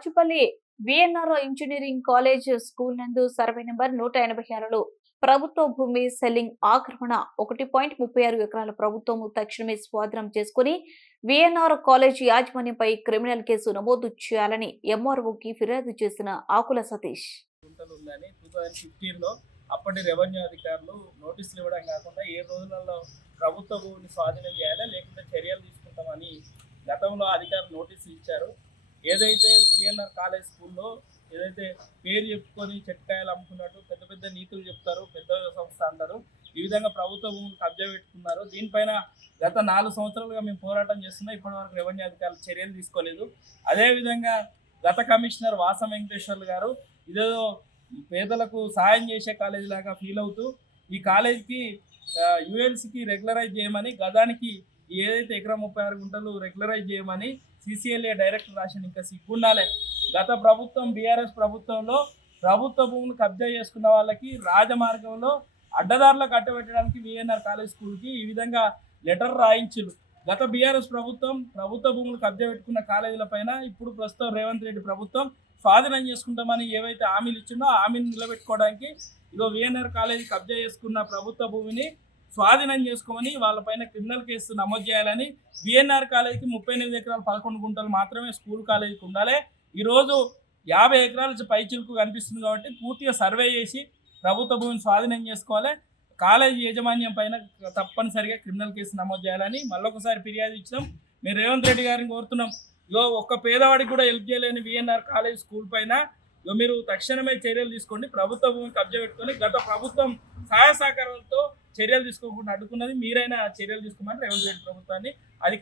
Bachupally VNR engineering college school నందు survey number 186లో ప్రభుత్వ భూమి సెల్లింగ్ ఆక్రమణ 1.36 ఎకరాల ప్రభుత్వము తక్షణమే స్వాధీనం చేసుకుని విఎన్ఆర్ కాలేజ్ యాజమాన్యంపై క్రిమినల్ కేసు నమోదు చేయాలని ఎంఆర్ఓకి ఫిర్యాదు చేసిన ఆకుల సతీష్. అప్పటి రెవెన్యూ అధికారులు నోటీసులు ఇవ్వడం కాకుండా 7 రోజులలో ప్రభుత్వ భూమిని స్వాధీనం చేయాలి, లేకుంటే చర్యలు తీసుకుంటామని గతంలో అధికారులు నోటీసులు ఇచ్చారు. ఏదైతే విఎన్ఆర్ కాలేజ్ స్కూల్లో ఏదైతే పేరు చెప్పుకొని చెట్కాయలు అమ్ముకున్నట్టు పెద్ద పెద్ద నీతులు చెప్తారు, పెద్ద సంస్థ అంటారు, ఈ విధంగా ప్రభుత్వ భూములు కబ్జా పెట్టుకున్నారు. దీనిపైన గత 4 సంవత్సరాలుగా మేము పోరాటం చేస్తున్నాం. ఇప్పటివరకు రెవెన్యూ అధికారులు చర్యలు తీసుకోలేదు. అదేవిధంగా గత కమిషనర్ వాసం వెంకటేశ్వర్లు గారు ఇదేదో పేదలకు సాయం చేసే కాలేజీ లాగా ఫీల్ అవుతూ ఈ కాలేజీకి యుఎల్సికి రెగ్యులరైజ్ చేయమని, గదానికి ఏదైతే ఎకరం 36 గుంటలు రెగ్యులరైజ్ చేయమని సిసిఎల్ఏ డైరెక్టర్ రాసిన ఇంకా సిగ్గుండాలే. గత ప్రభుత్వం బీఆర్ఎస్ ప్రభుత్వంలో ప్రభుత్వ భూములు కబ్జా చేసుకున్న వాళ్ళకి రాజమార్గంలో అడ్డదారులకు అడ్డబెట్టడానికి విఎన్ఆర్ కాలేజ్ స్కూల్కి ఈ విధంగా లెటర్ రాయించులు. గత బీఆర్ఎస్ ప్రభుత్వం ప్రభుత్వ భూములు కబ్జా పెట్టుకున్న కాలేజీల పైన ఇప్పుడు ప్రస్తుతం రేవంత్ రెడ్డి ప్రభుత్వం స్వాధీనం చేసుకుంటామని ఏవైతే హామీలు ఇచ్చిందో ఆ హామీని నిలబెట్టుకోవడానికి ఇదో విఎన్ఆర్ కాలేజీ కబ్జా చేసుకున్న ప్రభుత్వ భూమిని స్వాధీనం చేసుకోమని వాళ్ళపైన క్రిమినల్ కేసు నమోదు చేయాలని, విఎన్ఆర్ కాలేజీకి 38 ఎకరాలు 11 గుంటలు మాత్రమే స్కూల్ కాలేజీకి ఉండాలి. ఈరోజు 50 ఎకరాల పైచిలుకు కనిపిస్తుంది కాబట్టి పూర్తిగా సర్వే చేసి ప్రభుత్వ భూమిని స్వాధీనం చేసుకోవాలి. కాలేజీ యాజమాన్యం పైన తప్పనిసరిగా క్రిమినల్ కేసు నమోదు చేయాలని మళ్ళొకసారి ఫిర్యాదు ఇచ్చినాం. మేము రేవంత్ రెడ్డి గారిని కోరుతున్నాం, ఒక్క పేదవాడికి కూడా హెల్ప్ చేయలేని విఎన్ఆర్ కాలేజ్ స్కూల్ పైన మీరు తక్షణమే చర్యలు తీసుకోండి. ప్రభుత్వ భూమిని కబ్జా పెట్టుకొని గత ప్రభుత్వం సహాయ సహకారాలతో చర్యలు తీసుకోకుండా అడ్డుకున్నది, మీరైనా చర్యలు తీసుకోమని రేవంత్ రెడ్డి ప్రభుత్వాన్ని అధికారులు